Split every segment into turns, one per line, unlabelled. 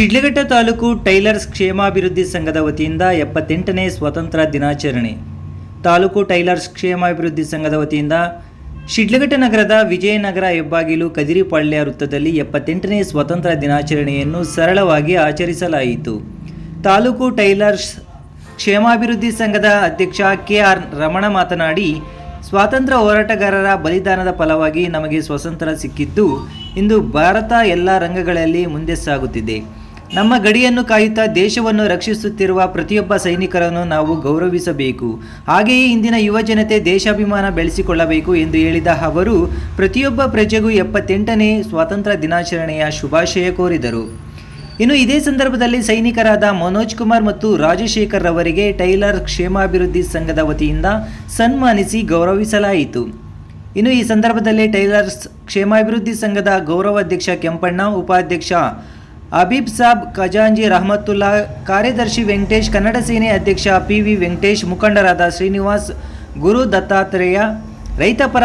Sidlaghatta taluk tailors ಕ್ಷೇಮಾಭಿವೃದ್ಧಿ ಸಂಘದ ವತಿಯಿಂದ ಎಪ್ಪತ್ತೆಂಟನೇ ಸ್ವಾತಂತ್ರ್ಯ ದಿನಾಚರಣೆ. ತಾಲೂಕು ಟೈಲರ್ಸ್ ಕ್ಷೇಮಾಭಿವೃದ್ಧಿ ಸಂಘದ ವತಿಯಿಂದ ಶಿಡ್ಲಘಟ್ಟ ನಗರದ ವಿಜಯನಗರ ಹೆಬ್ಬಾಗಿಲು ಕದಿರಿಪಾಳ್ಯ ವೃತ್ತದಲ್ಲಿ ಎಪ್ಪತ್ತೆಂಟನೇ ಸ್ವಾತಂತ್ರ್ಯ ದಿನಾಚರಣೆಯನ್ನು ಸರಳವಾಗಿ ಆಚರಿಸಲಾಯಿತು. ತಾಲೂಕು ಟೈಲರ್ಸ್ ಕ್ಷೇಮಾಭಿವೃದ್ಧಿ ಸಂಘದ ಅಧ್ಯಕ್ಷ ಕೆ ಆರ್ ರಮಣ ಮಾತನಾಡಿ, ಸ್ವಾತಂತ್ರ್ಯ ಹೋರಾಟಗಾರರ ಬಲಿದಾನದ ಫಲವಾಗಿ ನಮಗೆ ಸ್ವಾತಂತ್ರ್ಯ ಸಿಕ್ಕಿದ್ದು ಇಂದು ಭಾರತ ಎಲ್ಲ ರಂಗಗಳಲ್ಲಿ ಮುಂದೆ ಸಾಗುತ್ತಿದೆ. ನಮ್ಮ ಗಡಿಯನ್ನು ಕಾಯುತ್ತಾ ದೇಶವನ್ನು ರಕ್ಷಿಸುತ್ತಿರುವ ಪ್ರತಿಯೊಬ್ಬ ಸೈನಿಕರನ್ನು ನಾವು ಗೌರವಿಸಬೇಕು. ಹಾಗೆಯೇ ಇಂದಿನ ಯುವ ಜನತೆ ದೇಶಾಭಿಮಾನ ಬೆಳೆಸಿಕೊಳ್ಳಬೇಕು ಎಂದು ಹೇಳಿದ ಅವರು, ಪ್ರತಿಯೊಬ್ಬ ಪ್ರಜೆಗೂ ಎಪ್ಪತ್ತೆಂಟನೇ ಸ್ವಾತಂತ್ರ್ಯ ದಿನಾಚರಣೆಯ ಶುಭಾಶಯ ಕೋರಿದರು. ಇನ್ನು ಇದೇ ಸಂದರ್ಭದಲ್ಲಿ ಸೈನಿಕರಾದ ಮನೋಜ್ ಕುಮಾರ್ ಮತ್ತು ರಾಜಶೇಖರ್ ರವರಿಗೆ ಟೈಲರ್ ಕ್ಷೇಮಾಭಿವೃದ್ಧಿ ಸಂಘದ ವತಿಯಿಂದ ಸನ್ಮಾನಿಸಿ ಗೌರವಿಸಲಾಯಿತು. ಇನ್ನು ಈ ಸಂದರ್ಭದಲ್ಲಿ ಟೈಲರ್ಸ್ ಕ್ಷೇಮಾಭಿವೃದ್ಧಿ ಸಂಘದ ಗೌರವಾಧ್ಯಕ್ಷ ಕೆಂಪಣ್ಣ, ಉಪಾಧ್ಯಕ್ಷ ಅಬೀಬ್ ಸಾಬ್ ಖಜಾಂಜಿ ರಹಮತುಲ್ಲಾ ಕಾರ್ಯದರ್ಶಿ ವೆಂಕಟೇಶ್, ಕನ್ನಡ ಸೇನೆ ಅಧ್ಯಕ್ಷ ಪಿ ವಿ ವೆಂಕಟೇಶ್, ಮುಖಂಡರಾದ ಶ್ರೀನಿವಾಸ್ ಗುರು ದತ್ತಾತ್ರೇಯ ರೈತಪರ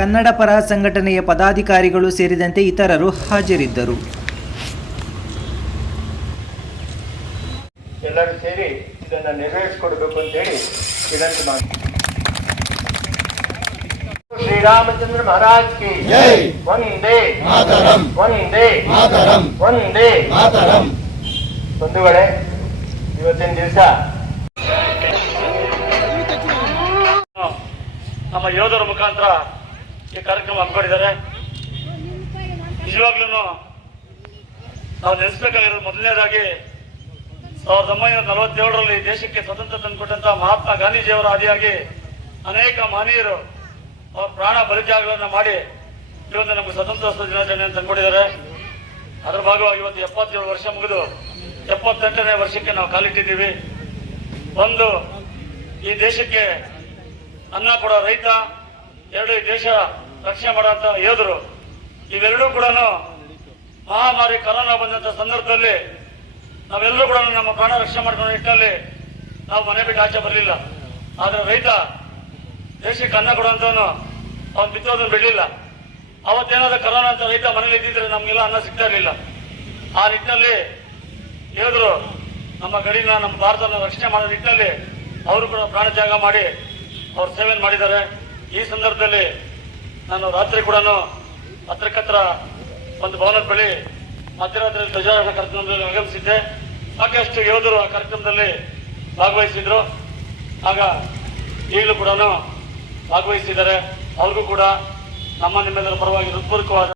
ಕನ್ನಡಪರ ಕನ್ನಡ ಪರ ಸಂಘಟನೆಯ ಪದಾಧಿಕಾರಿಗಳು ಸೇರಿದಂತೆ ಇತರರು ಹಾಜರಿದ್ದರು.
ಎಲ್ಲರೂ ಸೇರಿ ಇದನ್ನು ನೆರವೇರಿಸಿಕೊಡ್ಬೇಕು ಅಂತ ಹೇಳಿ ವಿನಂತಿ ಮಾಡಿ ಶ್ರೀರಾಮಚಂದ್ರ ಮಹಾರಾಜ್ ಕಿ
ಜೈ.
ಒಂದೇ
ಮಾತರಂ.
ಒಂದೇ
ಮಾತರಂ.
ಒಂದೇ
ಮಾತರಂ.
ಬಂಧುಗಳೇ ಇವತ್ತಿನ ದಿವಸ
ನಮ್ಮ ಯೋಧರ ಮುಖಾಂತರ ಈ ಕಾರ್ಯಕ್ರಮ ಹಮ್ಮಿಕೊಂಡಿದ್ದಾರೆ. ನಿಜವಾಗ್ಲೂ ನಾವು ನೆನೆಸ್ಬೇಕಾಗಿರೋದು ಮೊದಲನೇದಾಗಿ ಸಾವಿರದ ಒಂಬೈನೂರ ನಲವತ್ತೇಳರಲ್ಲಿ ದೇಶಕ್ಕೆ ಸ್ವತಂತ್ರ ತಂದುಕೊಟ್ಟಂತಹ ಮಹಾತ್ಮ ಗಾಂಧೀಜಿಯವರ ಆದಿಯಾಗಿ ಅನೇಕ ಮಹನೀಯರು ಅವ್ರ ಪ್ರಾಣ ಬಲಿತ್ಯಾಗಗಳನ್ನ ಮಾಡಿ ಇವತ್ತು ನಮಗೆ ಸ್ವತಂತ್ರೋತ್ಸವ ದಿನಾಚರಣೆಯನ್ನು ತಂದುಕೊಟ್ಟಿದ್ದಾರೆ ಅದರ ಭಾಗವಾಗಿ ಇವತ್ತು ಎಪ್ಪತ್ತೇಳು ವರ್ಷ ಮುಗಿದು ಎಪ್ಪತ್ತೆಂಟನೇ ವರ್ಷಕ್ಕೆ ನಾವು ಕಾಲಿಟ್ಟಿದ್ದೀವಿ. ಒಂದು, ಈ ದೇಶಕ್ಕೆ ಅನ್ನ ಕೊಡೋ ರೈತ, ಎರಡು, ಈ ದೇಶ ರಕ್ಷಣೆ ಮಾಡುವಂತ ಯೋಧರು, ಇವೆರಡೂ ಕೂಡ ಮಹಾಮಾರಿ ಕರೋನಾ ಬಂದಂತ ಸಂದರ್ಭದಲ್ಲಿ ನಾವೆಲ್ಲರೂ ಕೂಡ ನಮ್ಮ ಪ್ರಾಣ ರಕ್ಷಣೆ ಮಾಡ್ಕೊಂಡು ನಿಟ್ಟಿನಲ್ಲಿ ನಾವು ಮನೆ ಬಿಟ್ಟು ಆಚೆ ಬರಲಿಲ್ಲ. ಆದ್ರೆ ರೈತ ದೇಶಕ್ಕೆ ಅನ್ನ ಕೊಡುವಂತವನು ಅವನು ಬಿತ್ತೋದನ್ನು ಬಿಡಲಿಲ್ಲ. ಅವತ್ತೇನಾದ ಕರೋನಾ ಅಂತ ರೈತ ಮನೇಲಿ ಇದ್ದಿದ್ರೆ ನಮ್ಗೆಲ್ಲ ಅನ್ನ ಸಿಗ್ತಾ ಇರಲಿಲ್ಲ. ಆ ನಿಟ್ಟಿನಲ್ಲಿ ಹೇಳಿದ್ರು, ನಮ್ಮ ಗಡಿನ, ನಮ್ಮ ಭಾರತನ ರಕ್ಷಣೆ ಮಾಡೋ ನಿಟ್ಟಿನಲ್ಲಿ ಅವರು ಕೂಡ ಪ್ರಾಣ ತ್ಯಾಗ ಮಾಡಿ ಅವ್ರ ಸೇವೆಯನ್ನು ಮಾಡಿದ್ದಾರೆ. ಈ ಸಂದರ್ಭದಲ್ಲಿ ನಾನು ರಾತ್ರಿ ಕೂಡ ಪತ್ರಕರ್ತರ ಒಂದು ಭವನದ ಬಳಿ ಮಧ್ಯರಾತ್ರಿ ಧ್ವಜಾರೋಹಣ ಕಾರ್ಯಕ್ರಮದಲ್ಲಿ ಆಗಮಿಸಿದ್ದೆ. ಸಾಕಷ್ಟು ಯೋಧರು ಆ ಕಾರ್ಯಕ್ರಮದಲ್ಲಿ ಭಾಗವಹಿಸಿದ್ರು. ಆಗ ಈಗಲೂ ಕೂಡ ಭಾಗವಹಿಸಿದ್ದಾರೆ. ಅವ್ರಿಗೂ ಕೂಡ ನಮ್ಮ ನಿಮ್ಮೆಲ್ಲರ ಪರವಾಗಿ ಹೃತ್ಪೂರ್ವಕವಾದ